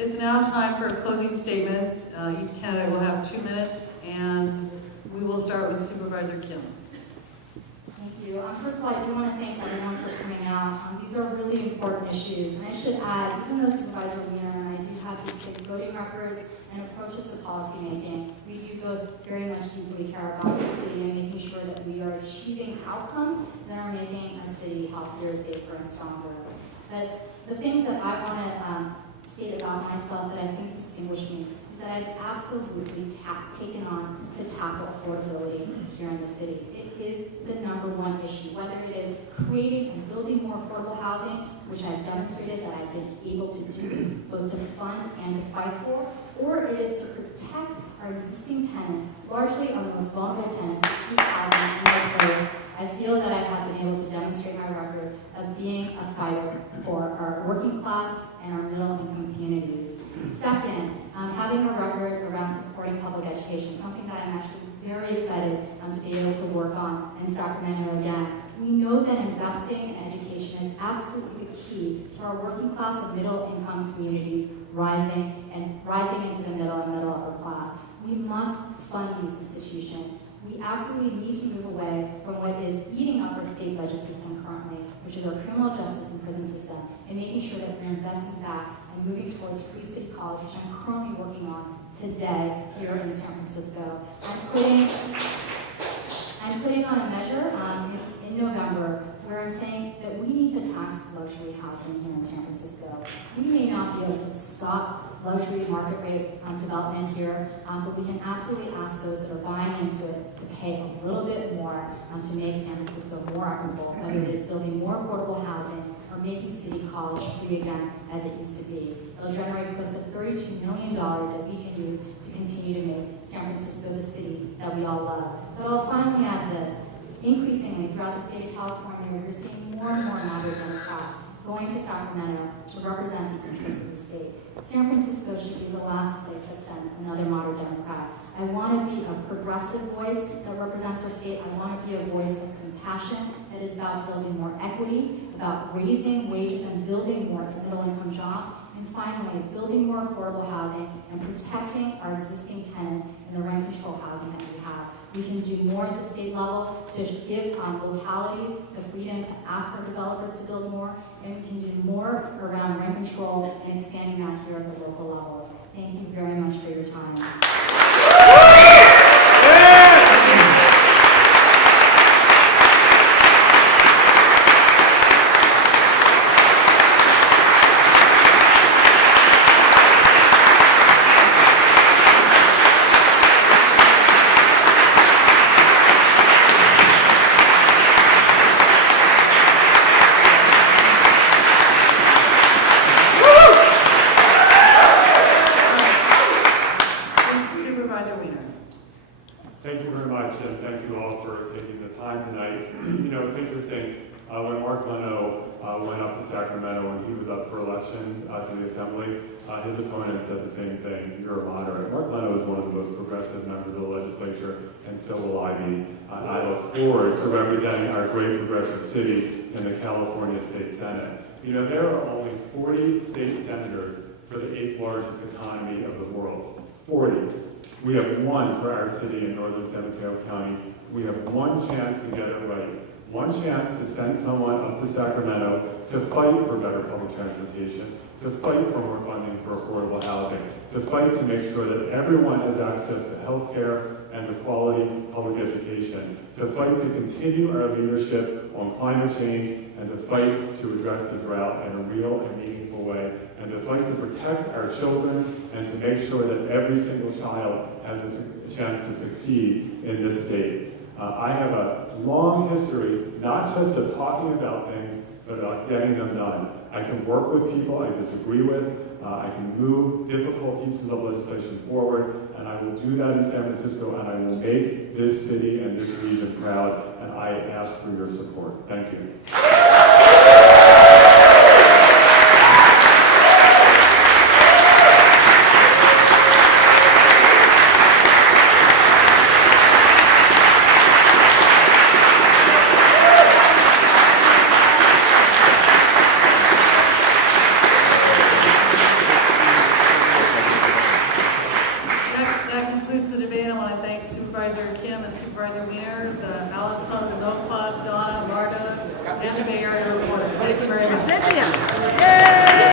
It's now time for closing statements. Each candidate will have 2 minutes, and we will start with Supervisor Kim. Thank you. First of all, I do want to thank everyone for coming out. These are really important issues, and I should add, even though Supervisor Wiener and I do have distinct voting records and approaches to policymaking, we do both very much deeply care about the city and making sure that we are achieving outcomes that are making a city healthier, safer, and stronger. But the things that I want to state about myself that I think distinguish me is that I've absolutely taken on to tackle affordability here in the city. It is the #1 issue, whether it is creating and building more affordable housing, which I've demonstrated that I've been able to do, both to fund and to fight for, or it is to protect our existing tenants, largely our most vulnerable tenants, to keep housing in their place. I feel that I have been able to demonstrate my record of being a fighter for our working class and our middle-income communities. Second, having a record around supporting public education, something that I'm actually very excited to be able to work on in Sacramento again. We know that investing in education is absolutely the key to our working class and middle-income communities rising into the middle and middle upper class. We must fund these institutions. We absolutely need to move away from what is eating up our state budget system currently, which is our criminal justice and prison system, and making sure that we're investing back and moving towards Free City College, which I'm currently working on today here in San Francisco. I'm putting on a measure in November where I'm saying that we need to tax luxury housing here in San Francisco. We may not be able to stop luxury market rate development here, but we can absolutely ask those that are buying into it to pay a little bit more to make San Francisco more equitable, whether it is building more affordable housing or making City College free again as it used to be. It'll generate close to $32 million that we can use to continue to make San Francisco the city that we all love. But I'll finally add this. Increasingly throughout the state of California, we're seeing more and more moderate Democrats going to Sacramento to represent the interests of the state. San Francisco should be the last place that sends another moderate Democrat. I want to be a progressive voice that represents our state. I want to be a voice of compassion that is about building more equity, about raising wages and building more middle-income jobs, and finally, building more affordable housing and protecting our existing tenants in the rent control housing that we have. We can do more at the state level to give localities the freedom to ask for developers to build more, and we can do more around rent control and expanding that here at the local level. Thank you very much for your time. Thank you very much, and thank you all for taking the time tonight. You know, it's interesting, when Mark Leno went up to Sacramento and he was up for election to the Assembly, his opponent said the same thing: you're a moderate. Mark Leno is one of the most progressive members of the legislature, and so will I be. I look forward to representing our great progressive city in the California State Senate. You know, there are only 40 state senators for the 8th largest economy of the world. 40. We have one for our city in northern San Mateo County. We have one chance to get it right. One chance to send someone up to Sacramento to fight for better public transportation, to fight for more funding for affordable housing, to fight to make sure that everyone has access to health care and to quality public education, to fight to continue our leadership on climate change, and to fight to address the drought in a real and meaningful way, and to fight to protect our children and to make sure that every single child has a chance to succeed in this state. I have a long history, not just of talking about things, but about getting them done. I can work with people I disagree with. I can move difficult pieces of legislation forward, and I will do that in San Francisco, and I will make this city and this region proud, and I ask for your support. Thank you. That concludes the debate. I want to thank Supervisor Kim and Supervisor Wiener, the Alice Club, the Mill Club, Donna, Marta, and the Bay Area Report. Thank you very much. Cynthia.